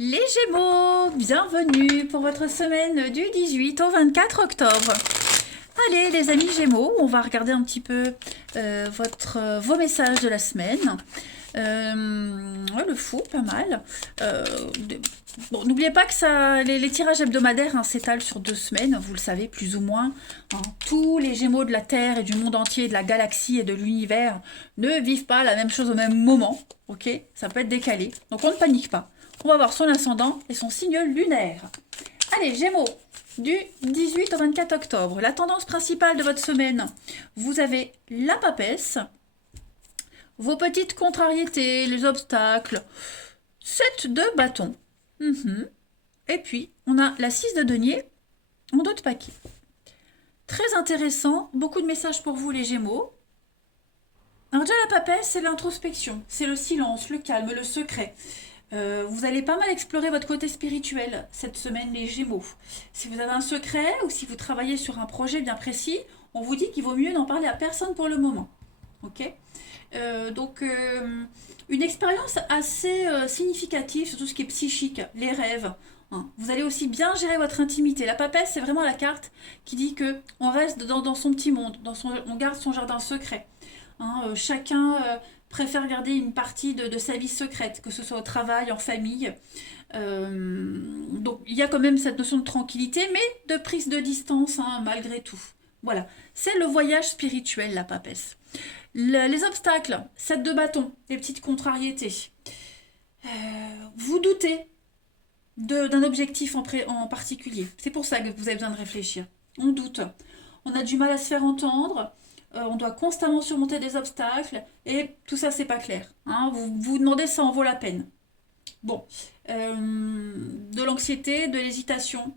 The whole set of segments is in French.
Les Gémeaux, bienvenue pour votre semaine du 18 au 24 octobre. Allez les amis Gémeaux, on va regarder un petit peu vos messages de la semaine. Ouais, le fou, pas mal. Bon, n'oubliez pas que les tirages hebdomadaires s'étalent sur 2 semaines, vous le savez plus ou moins. Tous les Gémeaux de la Terre et du monde entier, de la galaxie et de l'univers ne vivent pas la même chose au même moment. Ok, ça peut être décalé, donc on ne panique pas. On va voir son ascendant et son signe lunaire. Allez, Gémeaux, du 18 au 24 octobre, la tendance principale de votre semaine, vous avez la papesse, vos petites contrariétés, les obstacles, 7 de bâton. Et puis, on a la 6 de denier en dos de paquet. Très intéressant, beaucoup de messages pour vous les Gémeaux. Alors déjà la papesse, c'est l'introspection, c'est le silence, le calme, le secret. Vous allez pas mal explorer votre côté spirituel cette semaine, les Gémeaux. Si vous avez un secret ou si vous travaillez sur un projet bien précis, on vous dit qu'il vaut mieux n'en parler à personne pour le moment. Ok. Donc, une expérience assez significative sur tout ce qui est psychique, les rêves. Vous allez aussi bien gérer votre intimité. La papesse, c'est vraiment la carte qui dit que on reste dans son petit monde, on garde son jardin secret. Chacun préfère garder une partie de sa vie secrète, que ce soit au travail, en famille. Donc il y a quand même cette notion de tranquillité, mais de prise de distance malgré tout. Voilà, c'est le voyage spirituel, la papesse. Les obstacles, 7 de bâton, les petites contrariétés. Vous doutez d'un objectif en particulier. C'est pour ça que vous avez besoin de réfléchir. On doute. On a du mal à se faire entendre. On doit constamment surmonter des obstacles. Et tout ça, c'est pas clair. Vous vous demandez si ça en vaut la peine. Bon. De l'anxiété, de l'hésitation.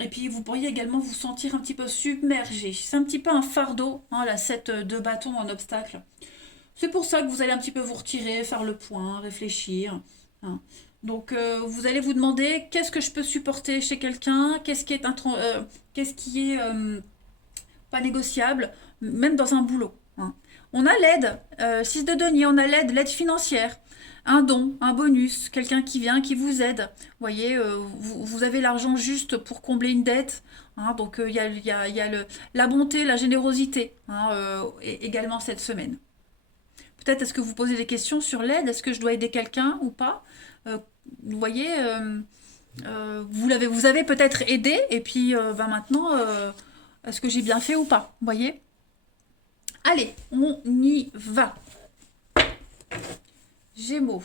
Et puis vous pourriez également vous sentir un petit peu submergé. C'est un petit peu un fardeau, la 7 de bâton en obstacle. C'est pour ça que vous allez un petit peu vous retirer, faire le point, réfléchir. Donc vous allez vous demander qu'est-ce que je peux supporter chez quelqu'un, qu'est-ce qui est pas négociable, même dans un boulot. On a l'aide, 6 de denier, on a l'aide financière, un don, un bonus, quelqu'un qui vient, qui vous aide. Vous voyez, vous avez l'argent juste pour combler une dette. Donc il y a la bonté, la générosité également cette semaine. Peut-être est-ce que vous posez des questions sur l'aide, est-ce que je dois aider quelqu'un ou pas. Vous voyez, vous avez peut-être aidé et puis maintenant, est-ce que j'ai bien fait ou pas. Vous voyez. Allez, on y va. Gémeaux,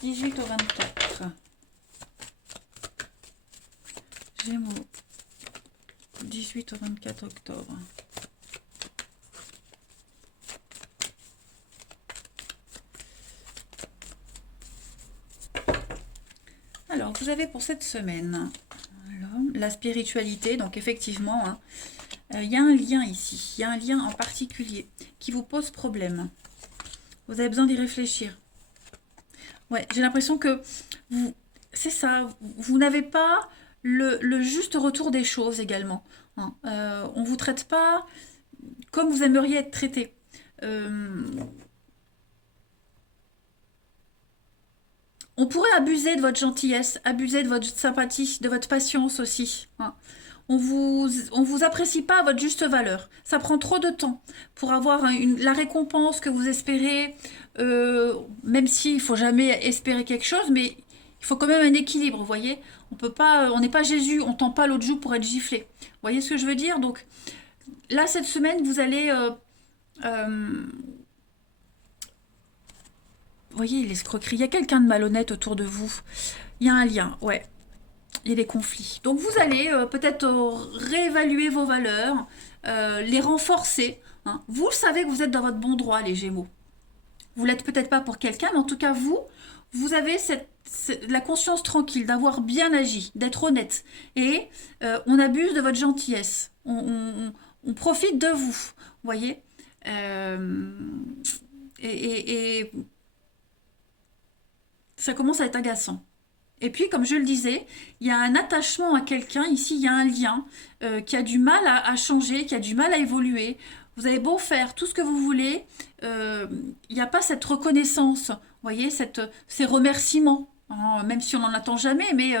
18 au 24. Gémeaux, 18 au 24 octobre. Alors, vous avez pour cette semaine la spiritualité, donc effectivement, il y a un lien ici, il y a un lien en particulier qui vous pose problème. Vous avez besoin d'y réfléchir. Ouais, j'ai l'impression que c'est ça, vous n'avez pas le juste retour des choses également. On ne vous traite pas comme vous aimeriez être traité. On pourrait abuser de votre gentillesse, abuser de votre sympathie, de votre patience aussi. On vous apprécie pas à votre juste valeur. Ça prend trop de temps pour avoir la récompense que vous espérez, même s'il faut jamais espérer quelque chose, mais il faut quand même un équilibre, vous voyez. On peut pas, on n'est pas Jésus, on tend pas l'autre joue pour être giflé. Vous voyez ce que je veux dire? Donc là, cette semaine, vous allez, vous voyez, l'escroquerie. Il y a quelqu'un de malhonnête autour de vous. Il y a un lien, ouais. Il y a des conflits. Donc vous allez peut-être réévaluer vos valeurs, les renforcer. Vous savez que vous êtes dans votre bon droit, les Gémeaux. Vous l'êtes peut-être pas pour quelqu'un, mais en tout cas vous avez la conscience tranquille d'avoir bien agi, d'être honnête. Et on abuse de votre gentillesse. On profite de vous. Vous voyez. Et ça commence à être agaçant. Et puis, comme je le disais, il y a un attachement à quelqu'un, ici il y a un lien qui a du mal à changer, qui a du mal à évoluer. Vous avez beau faire tout ce que vous voulez, il n'y a pas cette reconnaissance, vous voyez, ces remerciements, hein, même si on n'en attend jamais, mais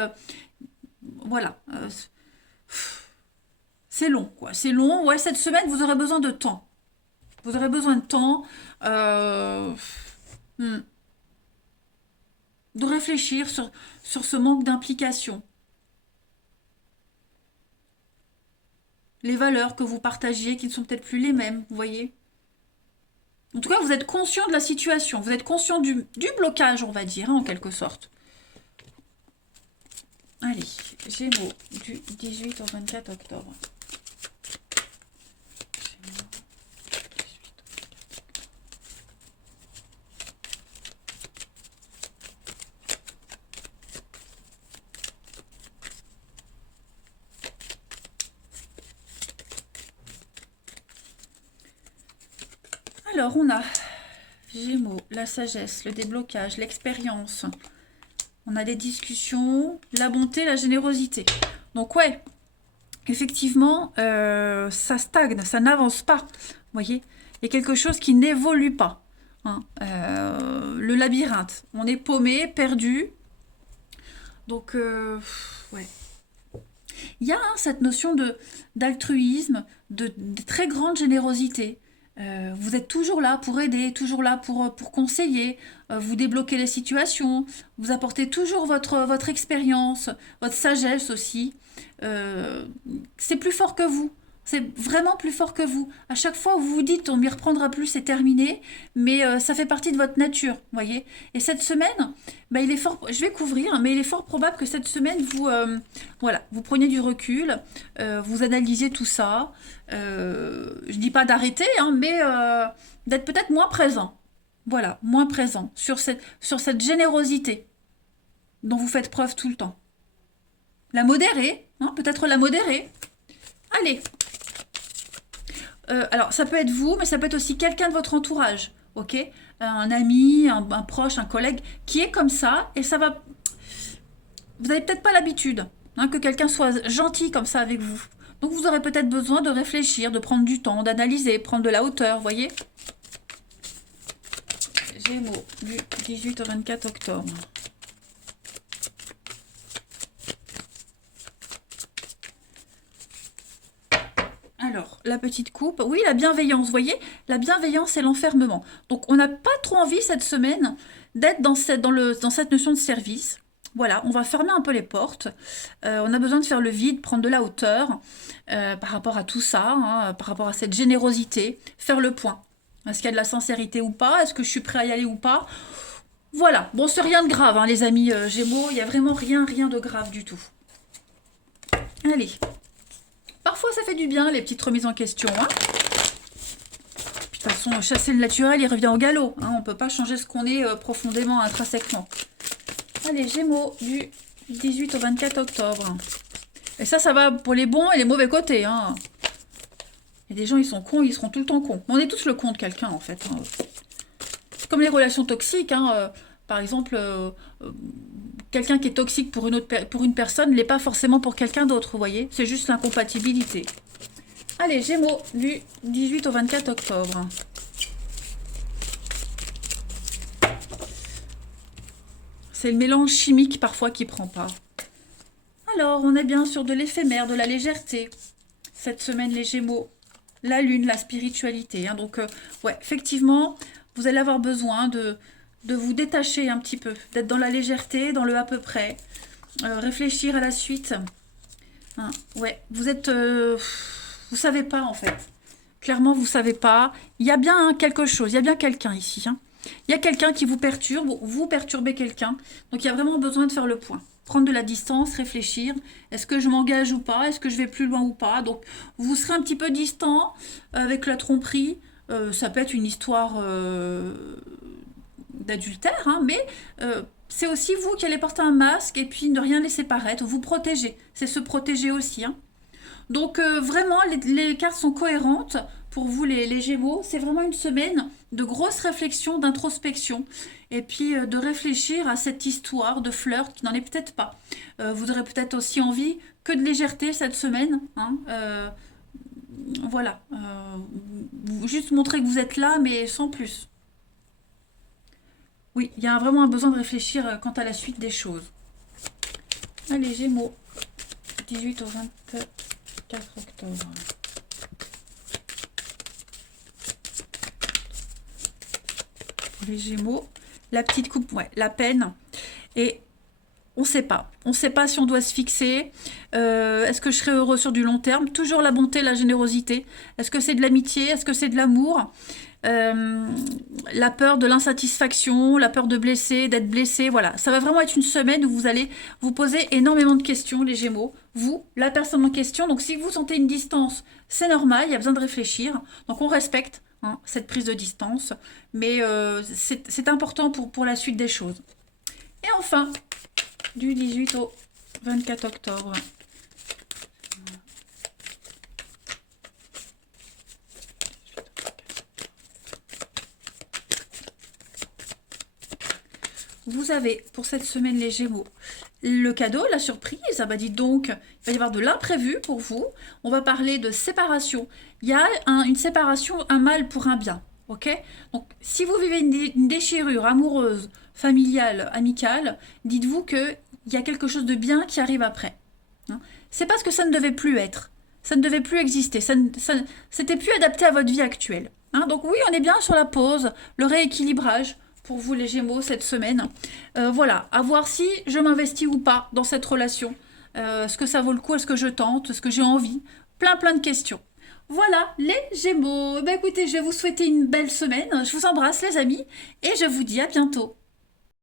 voilà, c'est long, quoi. C'est long. Ouais, cette semaine, vous aurez besoin de temps. Vous aurez besoin de temps, euh, hmm, de réfléchir sur ce manque d'implication. Les valeurs que vous partagiez qui ne sont peut-être plus les mêmes, vous voyez. En tout cas, vous êtes conscient de la situation, vous êtes conscient du blocage, on va dire, hein, en quelque sorte. Allez, Gémeaux, du 18 au 24 octobre. Alors, on a Gémeaux, la sagesse, le déblocage, l'expérience. On a des discussions, la bonté, la générosité. Donc, ouais, effectivement, ça stagne, ça n'avance pas. Vous voyez, il y a quelque chose qui n'évolue pas. Hein. Le labyrinthe, on est paumé, perdu. Donc, ouais. Il y a hein, cette notion d'altruisme, de très grande générosité. Vous êtes toujours là pour aider, toujours là pour conseiller, vous débloquer les situations, vous apportez toujours votre expérience, votre sagesse aussi. Euh, c'est plus fort que vous. C'est vraiment plus fort que vous. À chaque fois, vous vous dites, on m'y reprendra plus, c'est terminé, mais ça fait partie de votre nature, voyez. Et cette semaine, bah, il est fort, je vais couvrir, hein, mais il est fort probable que cette semaine, voilà, vous preniez du recul, vous analysiez tout ça. Je dis pas d'arrêter, hein, mais d'être peut-être moins présent. Voilà, moins présent sur cette générosité dont vous faites preuve tout le temps. La modérer, hein, peut-être la modérer. Allez, alors, ça peut être vous, mais ça peut être aussi quelqu'un de votre entourage, ok? Un ami, un proche, un collègue qui est comme ça, et ça va. Vous n'avez peut-être pas l'habitude hein, que quelqu'un soit gentil comme ça avec vous. Donc, vous aurez peut-être besoin de réfléchir, de prendre du temps, d'analyser, prendre de la hauteur, voyez? Gémeaux, du 18 au 24 octobre. Alors, la petite coupe, oui, la bienveillance, vous voyez, la bienveillance et l'enfermement. Donc, on n'a pas trop envie cette semaine d'être dans cette notion de service. Voilà, on va fermer un peu les portes. On a besoin de faire le vide, prendre de la hauteur par rapport à tout ça, hein, par rapport à cette générosité, faire le point. Est-ce qu'il y a de la sincérité ou pas? Est-ce que je suis prêt à y aller ou pas? Voilà, bon, c'est rien de grave, hein, les amis Gémeaux, il n'y a vraiment rien de grave du tout. Allez. Parfois, ça fait du bien, les petites remises en question. Hein. De toute façon, chasser le naturel, il revient au galop. Hein. On ne peut pas changer ce qu'on est profondément, intrinsèquement. Allez, Gémeaux, du 18 au 24 octobre. Et ça va pour les bons et les mauvais côtés. Hein. Il y a des gens, ils sont cons, ils seront tout le temps cons. On est tous le con de quelqu'un, en fait. Hein. C'est comme les relations toxiques. Hein. Par exemple, quelqu'un qui est toxique pour une personne ne l'est pas forcément pour quelqu'un d'autre, vous voyez. C'est juste l'incompatibilité. Allez, Gémeaux, du 18 au 24 octobre. C'est le mélange chimique parfois qui prend pas. Alors, on est bien sur de l'éphémère, de la légèreté. Cette semaine, les Gémeaux. La lune, la spiritualité. Hein. Donc, ouais, effectivement, vous allez avoir besoin de vous détacher un petit peu, d'être dans la légèreté, dans le à peu près, réfléchir à la suite. Hein, ouais, vous savez pas en fait. Clairement, vous savez pas. Il y a bien hein, quelque chose, il y a bien quelqu'un ici. Hein. Il y a quelqu'un qui vous perturbe, vous perturbez quelqu'un. Donc il y a vraiment besoin de faire le point. Prendre de la distance, réfléchir. Est-ce que je m'engage ou pas? Est-ce que je vais plus loin ou pas? Donc vous serez un petit peu distant avec la tromperie. Ça peut être une histoire d'adultère, hein, mais c'est aussi vous qui allez porter un masque et puis ne rien laisser paraître, vous protéger. C'est se protéger aussi. Hein. Donc vraiment, les cartes sont cohérentes pour vous les Gémeaux. C'est vraiment une semaine de grosses réflexions, d'introspection et puis de réfléchir à cette histoire de flirt qui n'en est peut-être pas. Vous aurez peut-être aussi envie que de légèreté cette semaine. Hein, voilà, juste montrer que vous êtes là, mais sans plus. Oui, il y a vraiment un besoin de réfléchir quant à la suite des choses. Allez, Gémeaux, 18 au 24 octobre. Pour les Gémeaux, la petite coupe, ouais, la peine. Et on ne sait pas. On ne sait pas si on doit se fixer. Est-ce que je serai heureux sur du long terme? Toujours la bonté, la générosité. Est-ce que c'est de l'amitié? Est-ce que c'est de l'amour? La peur de l'insatisfaction, la peur de blesser, d'être blessé, voilà. Ça va vraiment être une semaine où vous allez vous poser énormément de questions, les Gémeaux. Vous, la personne en question. Donc si vous sentez une distance, c'est normal, il y a besoin de réfléchir. Donc on respecte hein, cette prise de distance. Mais c'est important pour la suite des choses. Et enfin, du 18 au 24 octobre. Vous avez pour cette semaine les Gémeaux le cadeau, la surprise. Ah bah dites donc, il va y avoir de l'imprévu pour vous. On va parler de séparation. Il y a une séparation, un mal pour un bien. Ok? Donc si vous vivez une déchirure amoureuse, familiale, amicale, dites-vous qu'il y a quelque chose de bien qui arrive après. Hein. C'est parce que ça ne devait plus être. Ça ne devait plus exister. C'était plus adapté à votre vie actuelle. Hein. Donc oui, on est bien sur la pause, le rééquilibrage pour vous les Gémeaux cette semaine. Voilà, à voir si je m'investis ou pas dans cette relation. Est-ce que ça vaut le coup? Est-ce que je tente? Est-ce que j'ai envie? Plein de questions. Voilà, les Gémeaux. Eh ben, écoutez, je vais vous souhaiter une belle semaine. Je vous embrasse les amis et je vous dis à bientôt.